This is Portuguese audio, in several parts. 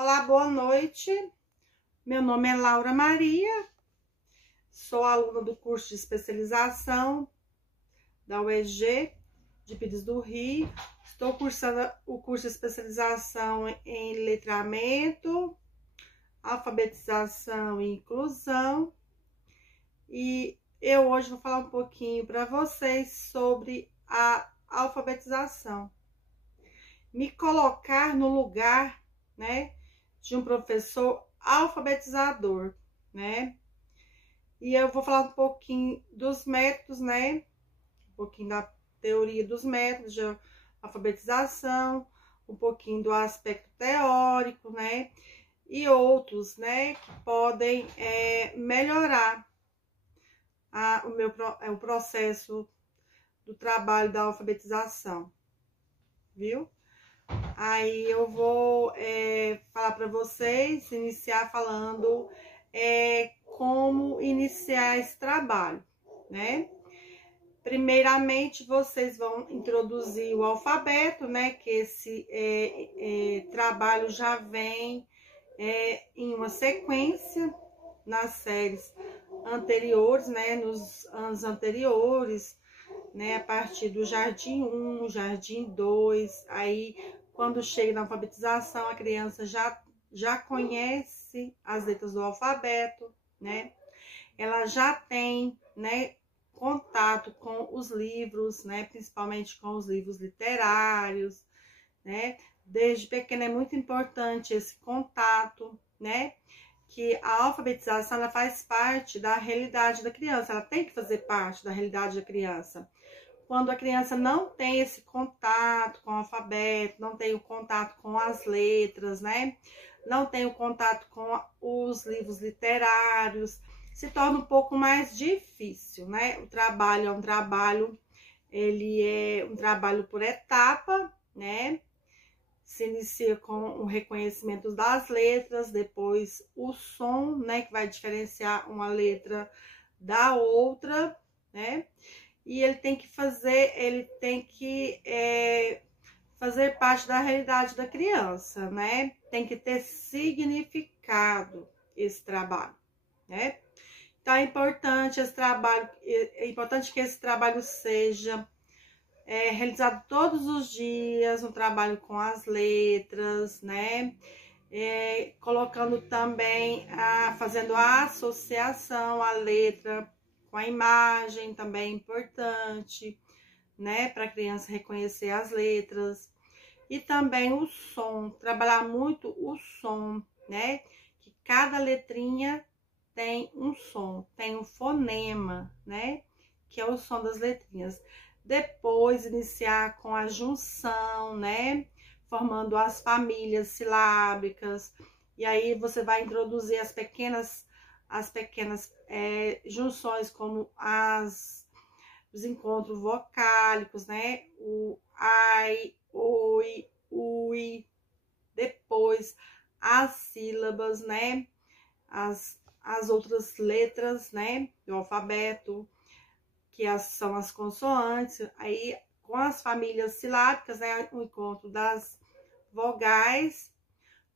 Olá, boa noite. Meu nome é Laura Maria, sou aluna do curso de especialização da UEG de Pires do Rio. Estou cursando o curso de especialização em letramento, alfabetização e inclusão. E eu hoje vou falar um pouquinho para vocês sobre a alfabetização. Me colocar no lugar, né, de um professor alfabetizador, né? E eu vou falar um pouquinho dos métodos, né? Um pouquinho da teoria dos métodos de alfabetização, um pouquinho do aspecto teórico, né? E outros, né, que podem melhorar o processo do trabalho da alfabetização, viu? Aí eu vou falar para vocês, iniciar falando como iniciar esse trabalho, né? Primeiramente, vocês vão introduzir o alfabeto, né? Que esse trabalho já vem em uma sequência nas séries anteriores, né? Nos anos anteriores, né? A partir do Jardim 1, Jardim 2, aí quando chega na alfabetização, a criança já conhece as letras do alfabeto, né? Ela já tem, né, contato com os livros, né? Principalmente com os livros literários, né? Desde pequena é muito importante esse contato, né? Que a alfabetização ela faz parte da realidade da criança, ela tem que fazer parte da realidade da criança. Quando a criança não tem esse contato com o alfabeto, não tem o contato com as letras, né? Não tem o contato com os livros literários, se torna um pouco mais difícil, né? O trabalho ele é um trabalho por etapa, né? Se inicia com o reconhecimento das letras, depois o som, né? Que vai diferenciar uma letra da outra, né? E ele tem que fazer parte da realidade da criança, né? Tem que ter significado esse trabalho, né? Então é importante que esse trabalho seja realizado todos os dias, um trabalho com as letras, né? Colocando também, fazendo a associação à letra com a imagem também é importante, né, para a criança reconhecer as letras. E também o som, trabalhar muito o som, né, que cada letrinha tem um som, tem um fonema, né, que é o som das letrinhas. Depois iniciar com a junção, né, formando as famílias silábicas, e aí você vai introduzir as pequenas junções, como os encontros vocálicos, né? O ai, oi, ui. Depois as sílabas, né? As outras letras, né? Do alfabeto, que são as consoantes. Aí com as famílias silábicas, né? O encontro das vogais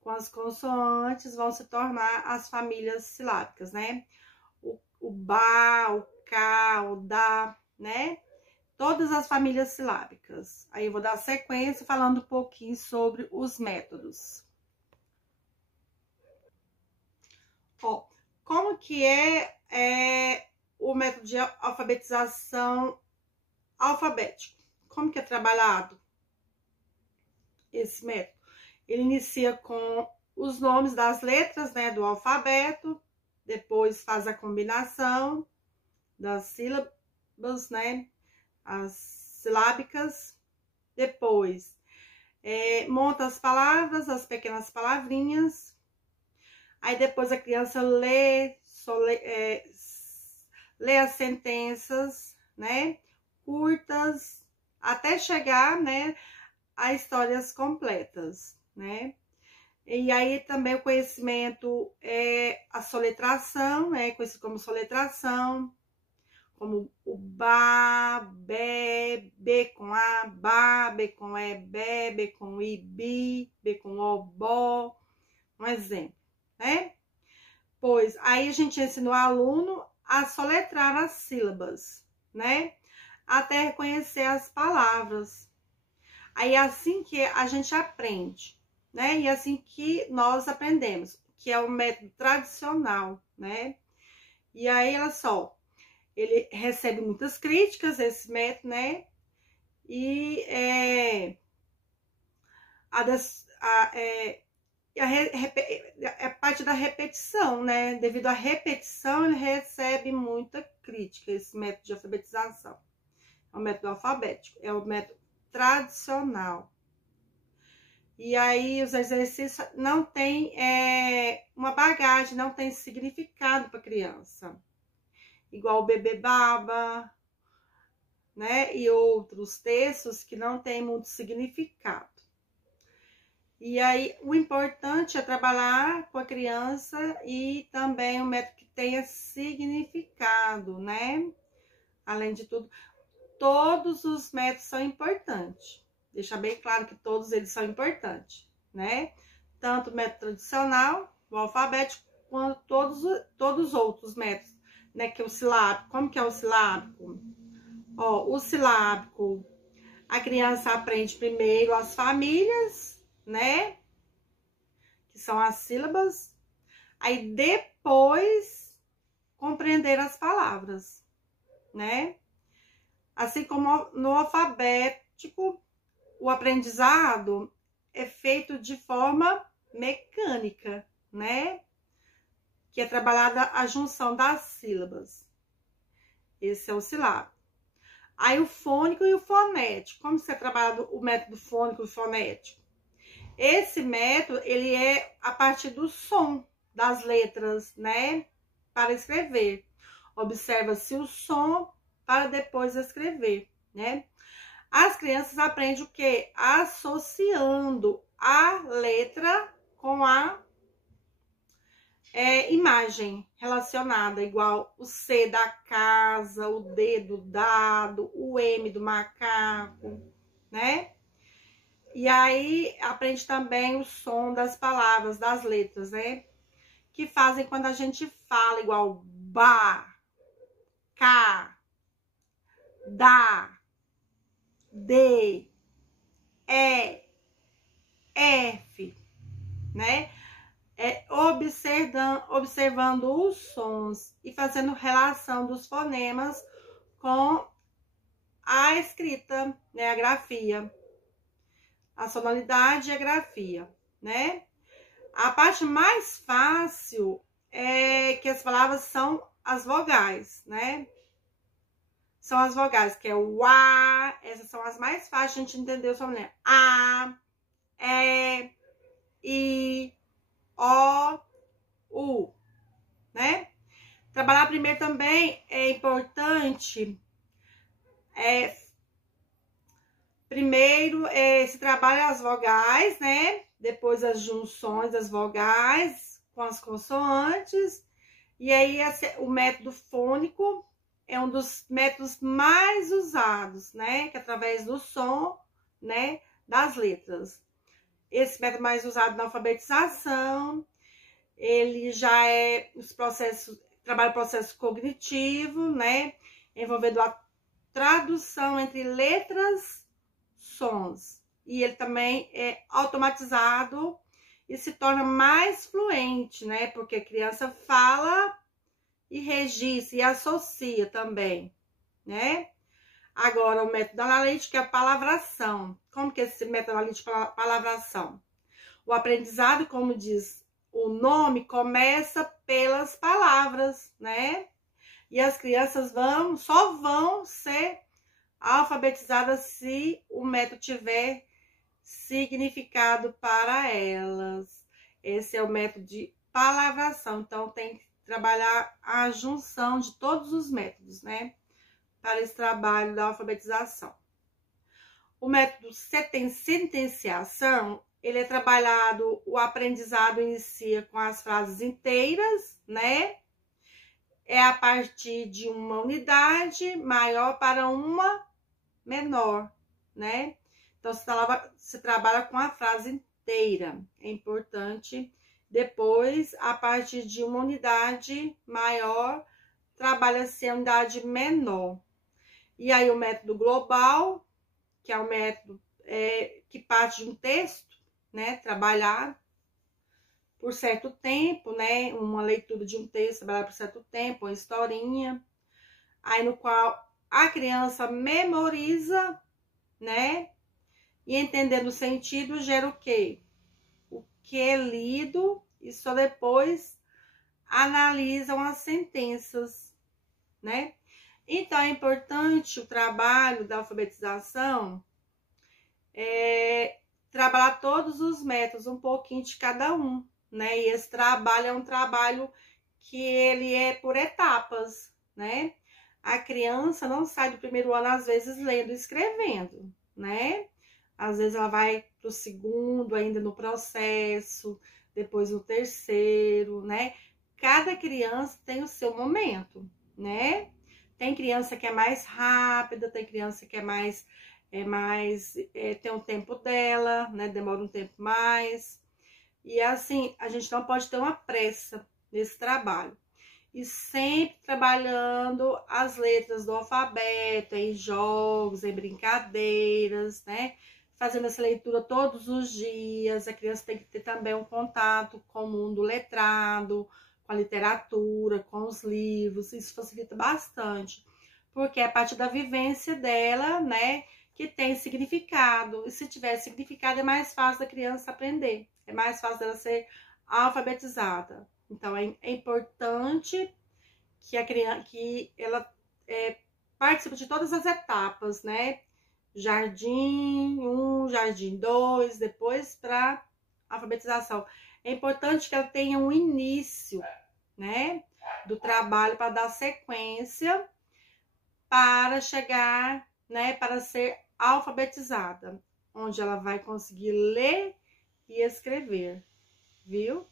com as consoantes vão se tornar as famílias silábicas, né? O ba, o ca, o da, né? Todas as famílias silábicas. Aí eu vou dar sequência falando um pouquinho sobre os métodos. Ó, como que é o método de alfabetização alfabético? Como que é trabalhado esse método? Ele inicia com os nomes das letras, né, do alfabeto, depois faz a combinação das sílabas, né, as silábicas, depois monta as palavras, as pequenas palavrinhas, aí depois a criança lê as sentenças, né, curtas, até chegar, né, a histórias completas, né? E aí também o conhecimento a soletração, né? Conhecido como soletração, como o ba, be, b com a, ba, b com e, be com i, bi, b com o, bo, um exemplo, né? Pois aí a gente ensina o aluno a soletrar as sílabas, né? Até reconhecer as palavras. Aí é assim que a gente aprende, né? E é assim que nós aprendemos, que é o método tradicional, né? E aí, olha só, ele recebe muitas críticas, esse método, né? E a parte da repetição, né? Devido à repetição, ele recebe muita crítica, esse método de alfabetização. É o método alfabético, é o método tradicional. E aí, os exercícios não tem uma bagagem, não tem significado para a criança. Igual o Bebê Baba, né? E outros textos que não tem muito significado. E aí, o importante é trabalhar com a criança e também um método que tenha significado, né? Além de tudo, todos os métodos são importantes. Deixa bem claro que todos eles são importantes, né? Tanto o método tradicional, o alfabético, quanto todos os outros métodos, né? Que é o silábico. Como que é o silábico? Ó, o silábico, a criança aprende primeiro as famílias, né? Que são as sílabas. Aí depois compreender as palavras, né? Assim como no alfabético, o aprendizado é feito de forma mecânica, né? Que é trabalhada a junção das sílabas. Esse é o silábico. Aí o fônico e o fonético. Como você trabalha o método fônico e fonético? Esse método, ele é a partir do som das letras, né? Para escrever. Observa-se o som para depois escrever, né? As crianças aprendem o quê? Associando a letra com a imagem relacionada, igual o C da casa, o D do dado, o M do macaco, né? E aí aprende também o som das palavras, das letras, né? Que fazem quando a gente fala, igual ba, ca, da, D, E, F, né? Observando os sons e fazendo relação dos fonemas com a escrita, né? A grafia, a sonoridade e a grafia, né? A parte mais fácil é que as palavras são as vogais, né? São as vogais, que é o A, essas são as mais fáceis de a gente entender o som, né? A, E, I, O, U, né? Trabalhar primeiro também é importante. Primeiro se trabalha as vogais, né? Depois as junções das vogais com as consoantes. E aí o método fônico é um dos métodos mais usados, né? Que é através do som, né? Das letras. Esse método mais usado na alfabetização, ele já trabalha o processo cognitivo, né? Envolvendo a tradução entre letras, sons. E ele também é automatizado e se torna mais fluente, né? Porque a criança fala e registra e associa também, né? Agora, o método analítico é a palavração. Como que é esse método analítico é a palavração? O aprendizado, como diz o nome, começa pelas palavras, né? E as crianças só vão ser alfabetizadas se o método tiver significado para elas. Esse é o método de palavração. Então, tem que trabalhar a junção de todos os métodos, né? Para esse trabalho da alfabetização. O método sentenciação, ele é trabalhado, o aprendizado inicia com as frases inteiras, né? É a partir de uma unidade maior para uma menor, né? Então, se trabalha com a frase inteira. É importante Depois, a partir de uma unidade maior, trabalha-se a unidade menor. E aí o método global, que é o método que parte de um texto, né, trabalhado por certo tempo, né, uma leitura de um texto trabalhado por certo tempo, uma historinha, aí no qual a criança memoriza, né, e entendendo o sentido gera o quê? O que é lido e só depois analisam as sentenças, né? Então, é importante o trabalho da alfabetização, trabalhar todos os métodos, um pouquinho de cada um, né? E esse trabalho é um trabalho que ele é por etapas, né? A criança não sai do primeiro ano, às vezes, lendo e escrevendo, né? Às vezes ela vai para o segundo, ainda no processo, depois no terceiro, né? Cada criança tem o seu momento, né? Tem criança que é mais rápida, tem criança que é mais tem um tempo dela, né? Demora um tempo mais. E assim, a gente não pode ter uma pressa nesse trabalho. E sempre trabalhando as letras do alfabeto, em jogos, em brincadeiras, né? Fazendo essa leitura todos os dias. A criança tem que ter também um contato com o mundo letrado, com a literatura, com os livros. Isso facilita bastante, porque é a partir da vivência dela, né, que tem significado. E se tiver significado, é mais fácil da criança aprender. É mais fácil dela ser alfabetizada. Então, é importante que a criança, que ela participe de todas as etapas, né? Jardim 1, jardim 2, depois para alfabetização. É importante que ela tenha um início, né, do trabalho para dar sequência para chegar, né, para ser alfabetizada, onde ela vai conseguir ler e escrever, viu?